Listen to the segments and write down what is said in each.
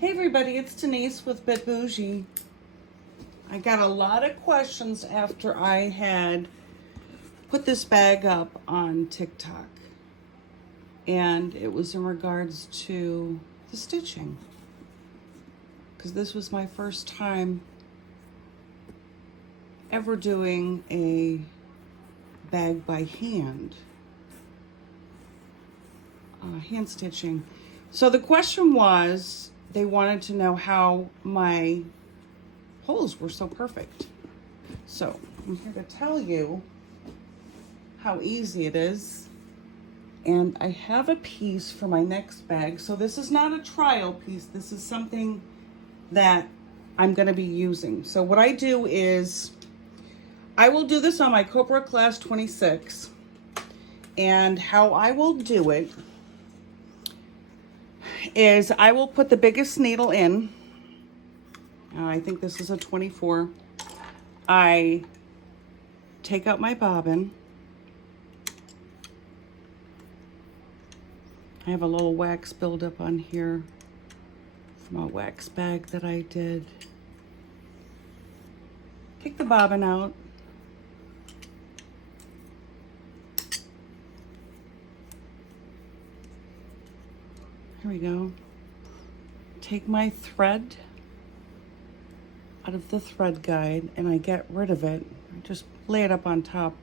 Hey everybody, it's Denise with Bit Bougie. I got a lot of questions after I had put this bag up on TikTok. And it was in regards to the stitching. Because this was my first time ever doing a bag by hand. Hand stitching. So the question was, they wanted to know how my holes were so perfect. So I'm here to tell you how easy it is. And I have a piece for my next bag. So this is not a trial piece. This is something that I'm going to be using. So what I do is I will do this on my Cobra Class 26. And how I will do it is I will put the biggest needle in. I think this is a 24. I take out my bobbin. I have a little wax buildup on here from a wax bag that I did. Take the bobbin out. Here we go. Take my thread out of the thread guide and I get rid of it. I just lay it up on top.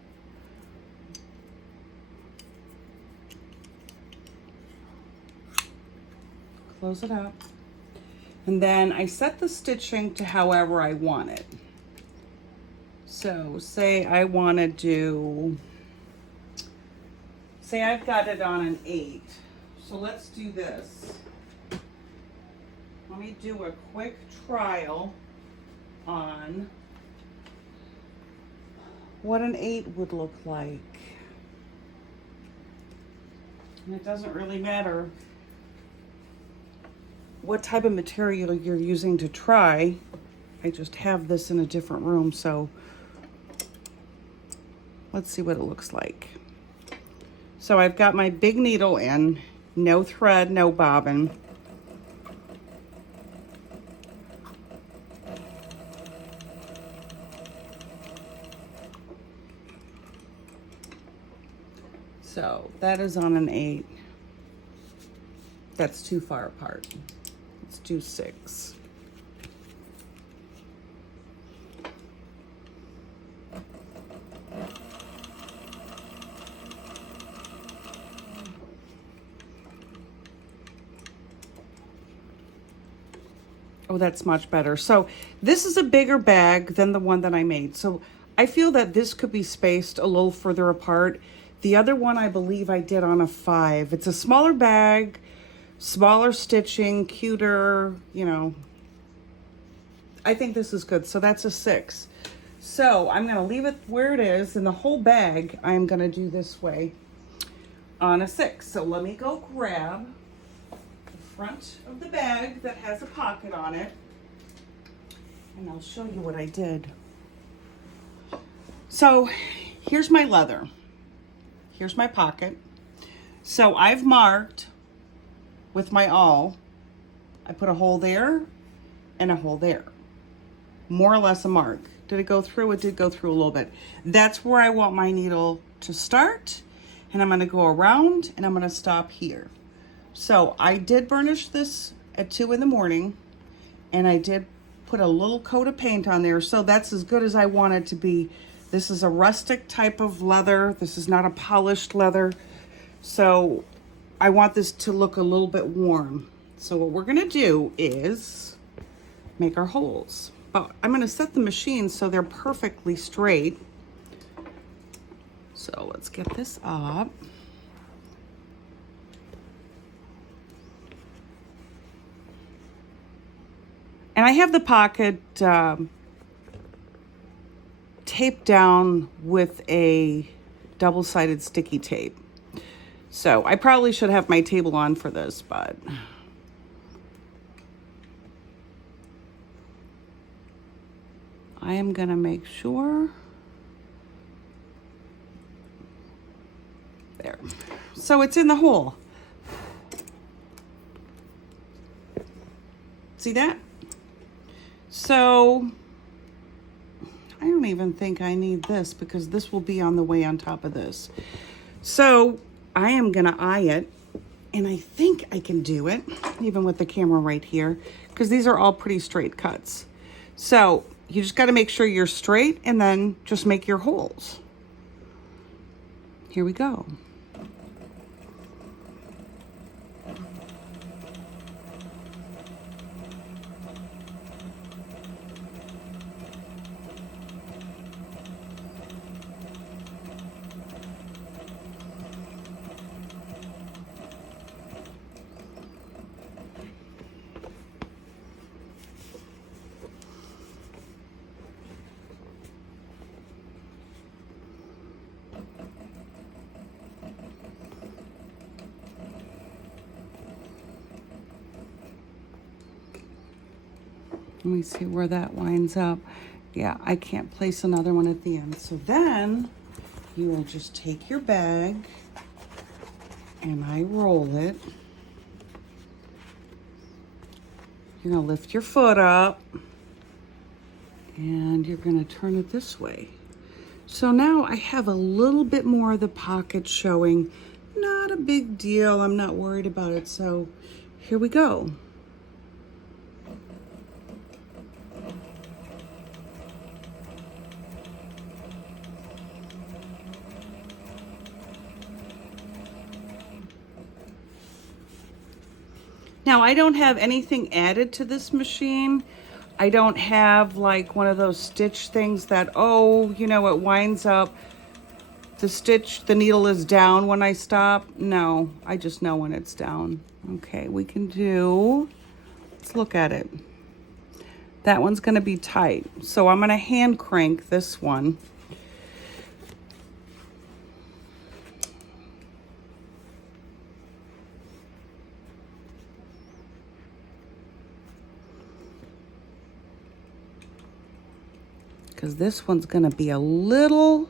Close it up. And then I set the stitching to however I want it. So say I want to do, say I've got it on an 8. So let's do this. Let me do a quick trial on what an 8 would look like. And it doesn't really matter what type of material you're using to try. I just have this in a different room, so let's see what it looks like. So I've got my big needle in. No thread, no bobbin. So that is on an 8. That's too far apart. Let's do 6. Oh, that's much better. So this is a bigger bag than the one that I made. So I feel that this could be spaced a little further apart. The other one I believe I did on a 5. It's a smaller bag, smaller stitching, cuter, you know. I think this is good. So that's a 6. So I'm going to leave it where it is. And the whole bag I'm going to do this way on a 6. So let me go grab front of the bag that has a pocket on it, and I'll show you what I did. So here's my leather, here's my pocket. So I've marked with my awl, I put a hole there and a hole there, more or less a mark. Did it go through? It did go through a little bit. That's where I want my needle to start, and I'm going to go around and I'm going to stop here. So I did burnish this at 2 in the morning, and I did put a little coat of paint on there. So that's as good as I want it to be. This is a rustic type of leather. This is not a polished leather. So I want this to look a little bit warm. So what we're gonna do is make our holes. But I'm gonna set the machine so they're perfectly straight. So let's get this up. And I have the pocket taped down with a double-sided sticky tape. So I probably should have my table on for this, but I am gonna make sure. There. So it's in the hole. See that? So I don't even think I need this because this will be on the way on top of this. So I am gonna eye it, and I think I can do it even with the camera right here because these are all pretty straight cuts. So you just got to make sure you're straight and then just make your holes. Here we go. Let me see where that winds up. Yeah, I can't place another one at the end. So then you will just take your bag and I roll it. You're gonna lift your foot up and you're gonna turn it this way. So now I have a little bit more of the pocket showing. Not a big deal, I'm not worried about it. So here we go. Now, I don't have anything added to this machine. I don't have like one of those stitch things that, oh, you know, it winds up, the needle is down when I stop. No, I just know when it's down. Okay, we can do, let's look at it. That one's gonna be tight. So I'm gonna hand crank this one. Because this one's gonna be a little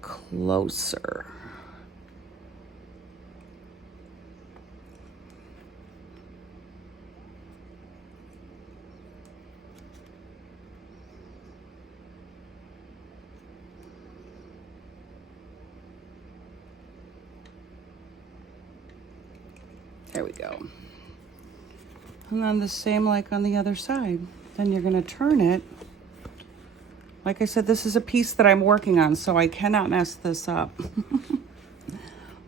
closer. There we go. And then the same like on the other side. Then you're gonna turn it. Like I said, this is a piece that I'm working on, so I cannot mess this up.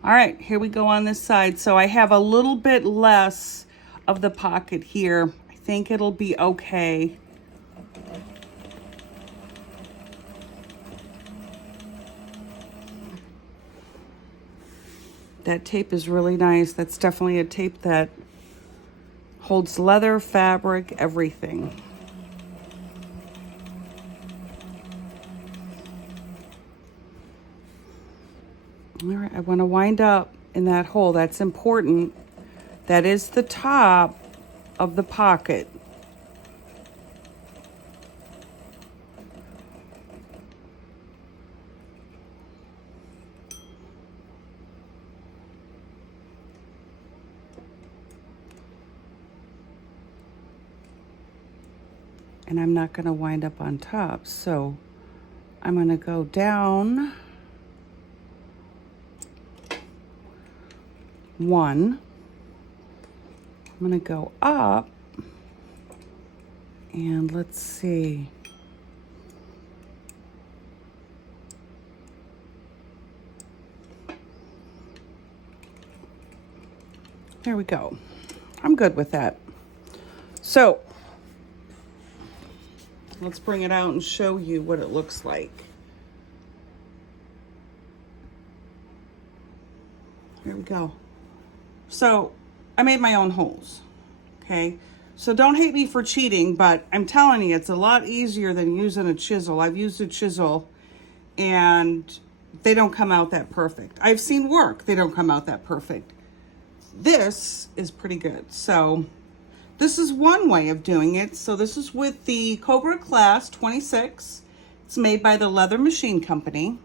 All right, here we go on this side. So I have a little bit less of the pocket here. I think it'll be okay. That tape is really nice. That's definitely a tape that holds leather, fabric, everything. All right, I want to wind up in that hole. That's important. That is the top of the pocket. And I'm not going to wind up on top, so I'm going to go down one. I'm going to go up, and let's see. There we go. I'm good with that. So let's bring it out and show you what it looks like. Here we go. So I made my own holes, okay? So don't hate me for cheating, but I'm telling you, it's a lot easier than using a chisel. I've used a chisel and they don't come out that perfect. I've seen work, they don't come out that perfect. This is pretty good. So this is one way of doing it. So this is with the Cobra Class 26. It's made by the Leather Machine Company.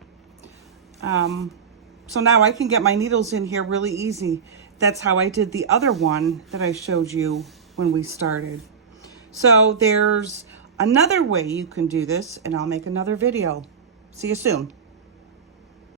So now I can get my needles in here really easy. That's how I did the other one that I showed you when we started. So there's another way you can do this, and I'll make another video. See you soon.